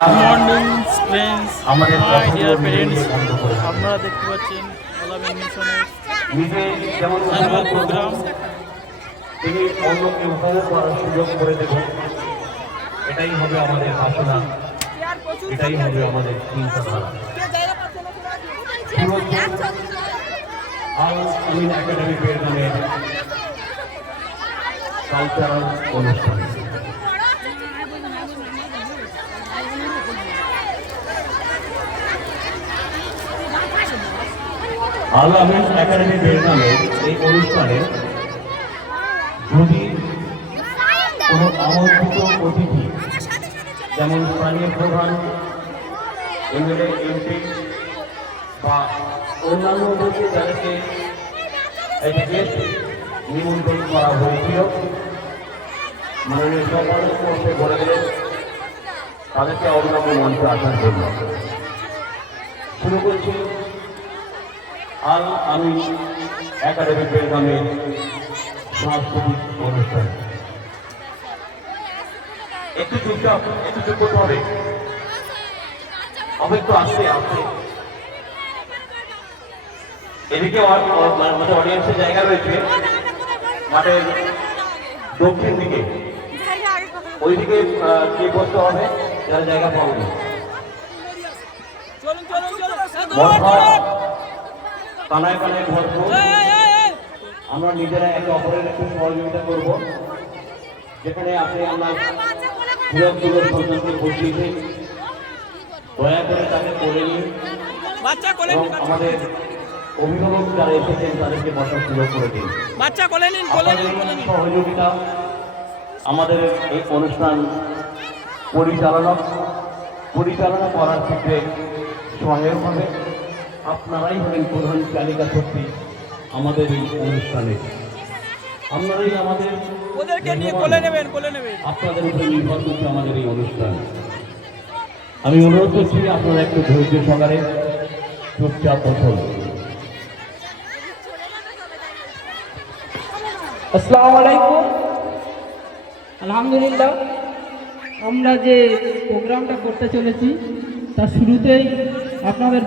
Morning friends, my dear parents, আপনারা দেখতে পাচ্ছেন আলামিন মিশনের অ্যানুয়াল প্রোগ্রাম। তিনি অন্যকে উপভোগ করার সুযোগ করে দেবেন, এটাই হবে আমাদের বাসনা, এটাই হবে আমাদের চিন্তাধারা। আল আমিন একাডেমি নামের কালচারাল অনুষ্ঠান। আল আমিন একাডেমি নামের এই অনুষ্ঠানে যদি কোনো আমন্ত্রিত অতিথি, যেমন স্থানীয় প্রধান, এমএলএ, এমপি বা অন্যান্য অতিথি যাদেরকে নিমন্ত্রণ করা হয়েছিল, মাননীয় সরকারের মধ্যে বলে গেলেন তাদেরকে অবিলম্বে মঞ্চে আসার জন্য। শুরু করছি আল আমিন একাডেমি নামের সাংস্কৃতিক অনুষ্ঠান। একটু চুপচাপ, একটু চুপ করতে হবে, একটু আসতে আসতে। এদিকে অডিয়েন্সের জায়গা রয়েছে মাঠের দক্ষিণ দিকে, ওইদিকে কে বসতে হবে যারা জায়গা পাবে। কানায় কানায় ভরপুর, আমরা নিজেরা একে অপরের একটু সহযোগিতা করবো। যেখানে আপনি আমরা সন্তানকে বসিয়েছি, দয়া করে তাকে কোলে নিন। আমাদের অভিভাবক যারা এসেছেন তাদেরকে বসার সুযোগ করে দিন। সহযোগিতা আমাদের এই অনুষ্ঠান পরিচালনা করার ক্ষেত্রে সহায়ক হবে। আপনারাই হলেন প্রধান চালিকা শক্তি আমাদের এই অনুষ্ঠানে। আপনারাই আমাদের আপনাদের উপরে নির্ভর করছে আমাদের এই অনুষ্ঠান। আমি অনুরোধ করছি আপনারা একটু ধৈর্য সহকারে চুপচাপ বসুন। আসসালামু আলাইকুম। আলহামদুলিল্লাহ, আমরা যে প্রোগ্রামটা করতে চলেছি তার শুরুতেই আপনাদের